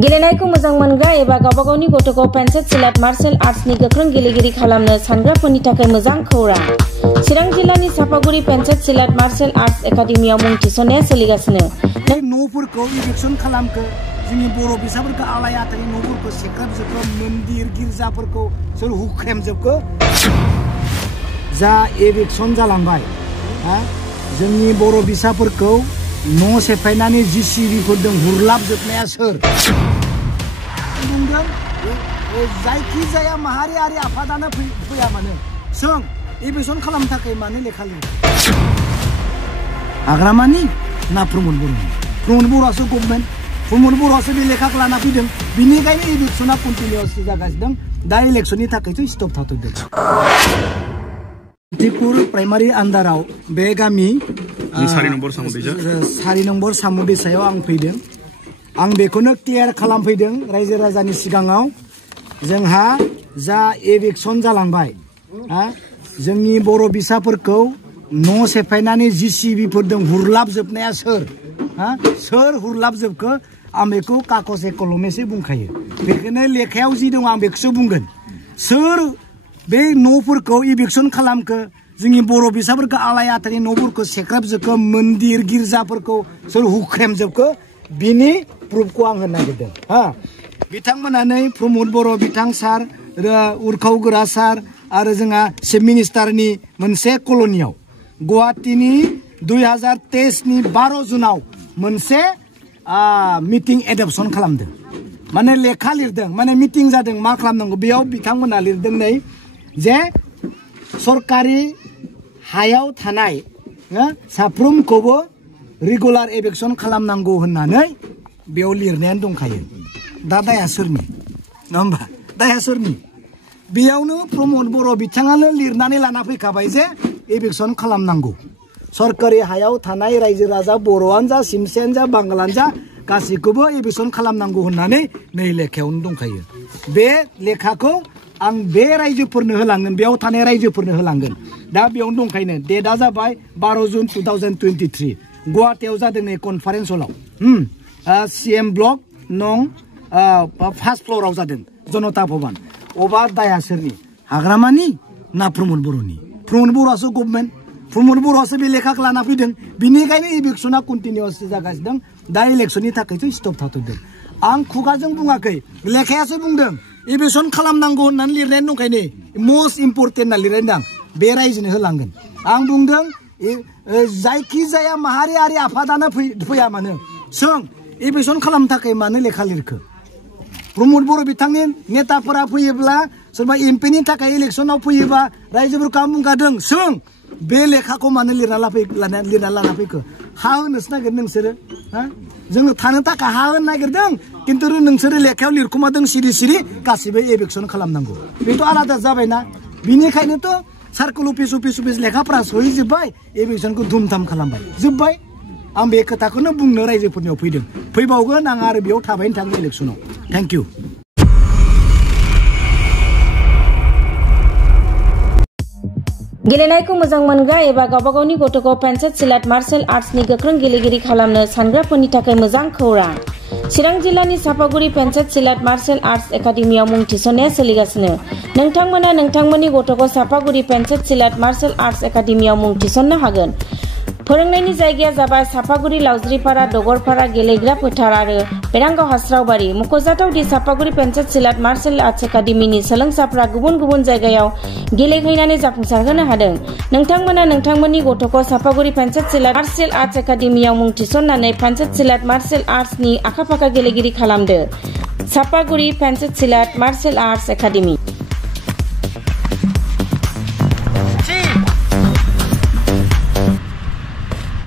गेलेनायखौ मोजां मोनग्रा एबा गावबा गावनि गथ'खौ पेन्सेट सिलाट मार्शल आर्ट्सनि गोख्रों गेलेगिरि खालामनो सानग्राफोरनि थाखाय मोजां खौरां। चिरां जिल्लानि सापागुरि पेन्सेट सिलाट मार्शल आर्ट्स एकाडेमियाव मुं थिसननाया सोलिगासिनो। न'फोरखौ इलेक्सन खालामखो जोंनि बर' फिसाफोरखौ आलाय आथाय न'फोरखौ सेख्राबजोबखो मन्दिर गिर्जाफोरखौ सोर हुख्रेमजोबखो जा इलेक्सन जालांबाय जोंनि बर' फिसाफोरखौ न' सेफायनानै जिसिबिफोरजों हुरलाबजोबनाया सोर बुंदों जायखिजाया माहारियारि आफादानो फैया मानो जों इलेक्सन खालामनो थाखाय मानो लेखा लिरो हाग्रामानि ना प्रमद बर'आसो गभर्नमेन्ट प्रमद बर'आसो बे लेखाखौ लाना फैदों बिनिखायनो इलेक्सना कन्टिनिउस जागासिनो दा इलेक्सननि थाखायसो स्टप थाथ'दों। तिपुर प्राइमारि आन्दाराव बे गामि 4 नम्बर सामुदैसायाव आं फैदों। आं बेखौनो क्लियार खालामफैदों रायजो राजानि सिगाङाव जोंहा जा इलेक्सन जालांबाय जोंनि बर' फिसाफोरखौ न' सेफायनानै जिसिबिफोरजों हुरलाबजोबनाया सोर हुरलाबजोबखो आं बेखौ काकसे कलमेसो बुंखायो बेखौनो लेखायाव जि दं आं बेखौसो बुंगोन सोर बे न'फोरखौ इलेक्सन खालामखो जोंनि बर' फिसाफोरखौ आलाय आथायनि न'फोरखौ सेख्राबजोबखो मन्दिर गिर्जाफोरखौ सोर हुख्रेमजोबखो बिनि प्रुफखौ आं होनो नागिरदों बिथांमोनानो प्रमद बर' बिथां सार उरखाव गोरा सार आरो जोंहा चिफ मिनिस्टारनि मोनसे कल'नियाव गुवाहाटीनि 2023नि 12 जुनाव मोनसे मिटिं एडप्शन खालामदों माने लेखा लिरदों माने मिटिं जादों मा खालामनांगौ बेयाव बिथांमोना लिरदों नै जे सरकारि हायाव थानाय साफ्रोमखौबो रेगुलार इलेक्सन खालामनांगौ होननानै बेयाव लिरनायानो दंखायो दा दाया सोरनि नङा होमबा दाया सोरनि बेयावनो प्रमद बर' बिथाङानो लिरनानै लाना फैखाबाय जे इलेक्सन खालामनांगौ सरकारि हायाव थानाय रायजो राजा बर'आनो जा सिमसेयानो जा बांगालानो जा गासैखौबो इलेक्सन खालामनांगौ होननानै नै लेखायावनो दंखायो बे लेखाखौ आं बे रायजोफोरनो होलांगोन बेयाव थानाय रायजोफोरनो होलांगोन दा बेयावनो दंखायनो डेटआ जाबाय 12 जुन 2023 गुवाहाटीयाव जादों नै कनफारेन्स हलाव CM ब्लक नं 1st फ्ल'राव जादों जनता भवन अबा दाया सोरनि हाग्रामानि ना प्रमद बर'नि प्रमद बर'आसो गभर्नमेन्ट प्रमद बर'आसो बे लेखाखौ लाना फैदों बिनिखायनो इलेक्सना कन्टिनिउस जागासिनो दा इलेक्सननि थाखायसो स्टप थाथ'दों आं खुगाजों बुङाखै लेखायासो बुंदों इलेक्सन खालामनांगौ होननानै लिरनाय दंखायनो मस्ट इम्परटेन्ट होनना लिरनाय दं बे रायजोनो होलांगोन आं बुंदों जायखिजाया माहारियारि आफादानो फैया मानो जों इलेक्सन खालामनो थाखाय मानो लेखा लिरखो प्रमद बर' बिथांनि नेताफोरा फैयोब्ला सोरबा एमपिनि थाखाय इलेक्सनाव फैयोबा रायजोफोरखौ आं बुंखादों जों बे लेखाखौ मानो लिरना लाना फैखो हा होनोसो नागिरदों नोंसोरो जोङो थानो थाखाय हा होनो नागिरदों खिन्थु नोंसोरो लेखायाव लिरखुमादों सिरि गासिबो इलेक्सन खालामनांगौ बेथ' आलादा जाबायना बिनिखायनोथ' सार्कोल अफिस लेखाफोरा सहैजोब्बाय इलेक्सनखौ धुमधाम खालामबाय जोब्बाय आं बे खोथाखौनो बुंनो रायजोफोरनियाव फैबावगोन आं आरो बेयाव थाबायनो थाङो इलेक्सनाव थेंक इउ। गेलेनायखौ मोजां मोनग्रा एबा गावबा गावनि गथ'खौ पेन्सेट सिलाट मार्शल आर्ट्सनि गोख्रों गेलेगिरि खालामनो सानग्राफोरनि थाखाय मोजां खौरां। चिरां जिल्लानि सापागुरि पेन्सेट सिलाट मार्शल आर्ट्स एकाडेमियाव मुं थिसननाया सोलिगासिनो। नोंथांमोना नोंथांमोननि गथ'खौ सापागुरि पेन्सेट सिलाट मार्शल आर्ट्स एकाडेमियाव मुं थिसननो हागोन। फोरोंनायनि जायगाया जाबाय सापागुरि लावज्रिपारा दगरपारा गेलेग्रा फोथार आरो बेरांगाव हास्रावबारि मख'जाथाव दि सापागुरि पेन्सेट सिलाट मार्शल आर्ट्स एकाडेमिनि सोलोंसाफ्रा गुबुन गुबुन जायगायाव गेलेहैनानै जाफुंसारहोनो हादों। नोंथांमोना नोंथांमोननि गथ'खौ सापागुरि पेन्सेट सिलाट मार्शल आर्ट्स एकाडेमियाव मुं थिसननानै पेन्सेट सिलाट मार्शल आर्ट्सनि आखा फाखा गेलेगिरि खालामदो। Sapaguri पेन्सेट सिलाट martial arts academy.